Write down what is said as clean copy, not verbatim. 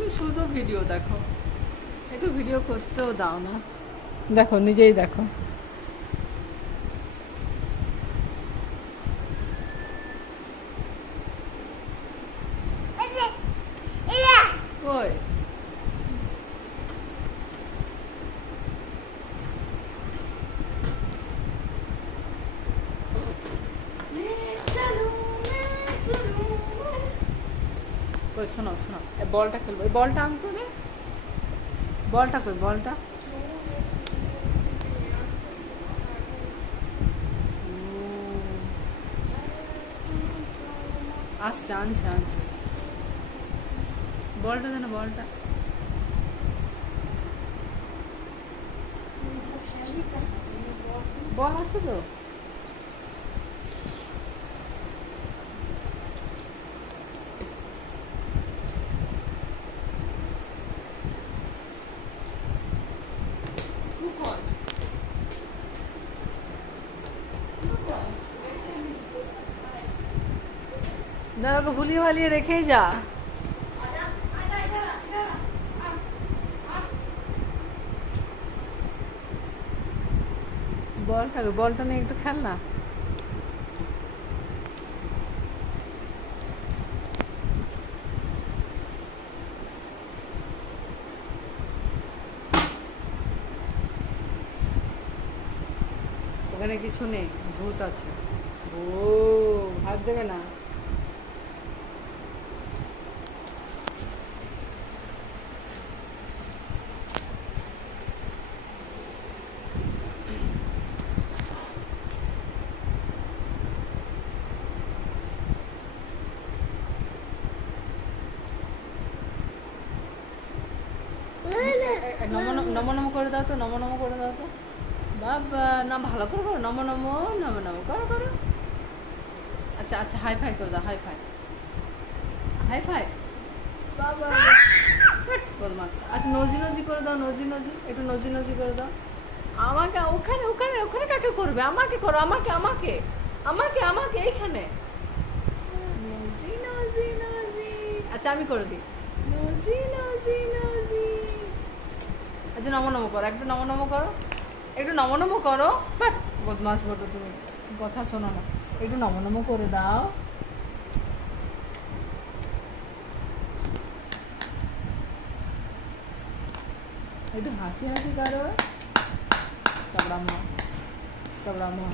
তুমি শুধু ভিডিও দেখো, একটু ভিডিও করতেও দাও না। দেখো, নিজেই দেখো। ওই ওই শোনো শোনো, বলটা খেলবো, এই বলটা আনতো রে, বলটা কই, বলটা আসছে, আনছে আনছে, বলটা দেন, বলটা। বল আছে তো? দাদা তো ভুলিয়ে ভালিয়ে রেখেই যা। বল থাকবে, বলটা নিয়ে একটু খেল না। ওখানে কিছু নেই, ভূত আছে। ও হাত দেবে না। নমো নমো নমো করে দাও তো, নমো নমো করে দাও তো। বাবা না, ভালো করে করো, নমো নমো নমো নমো করো করো। আচ্ছা আচ্ছা, হাই ফাই করে দাও, হাই ফাই, হাই ফাই। বাবা বদমাস। আচ্ছা নজি নজি করে দাও, নজি নজি, একটু নজি নজি করে দাও। আমাকে ওখানে ওখানে ওখানে কাকে করবে? আমাকে করো, আমাকে আমাকে আমাকে আমাকে এইখানে। নজি নজি নজি। আচ্ছা আমি করে দিই, নজি নজি নজি। আচ্ছা নমো নমো করো, একটু নমো নমো করো, একটু নমো নমো করো। বাট বদমাস বটো তুমি, কথা শোনো না, একটু নমো নমো করে দাও। একটু হাসি হাসি করো। চবড়া মা, চবড়া মা।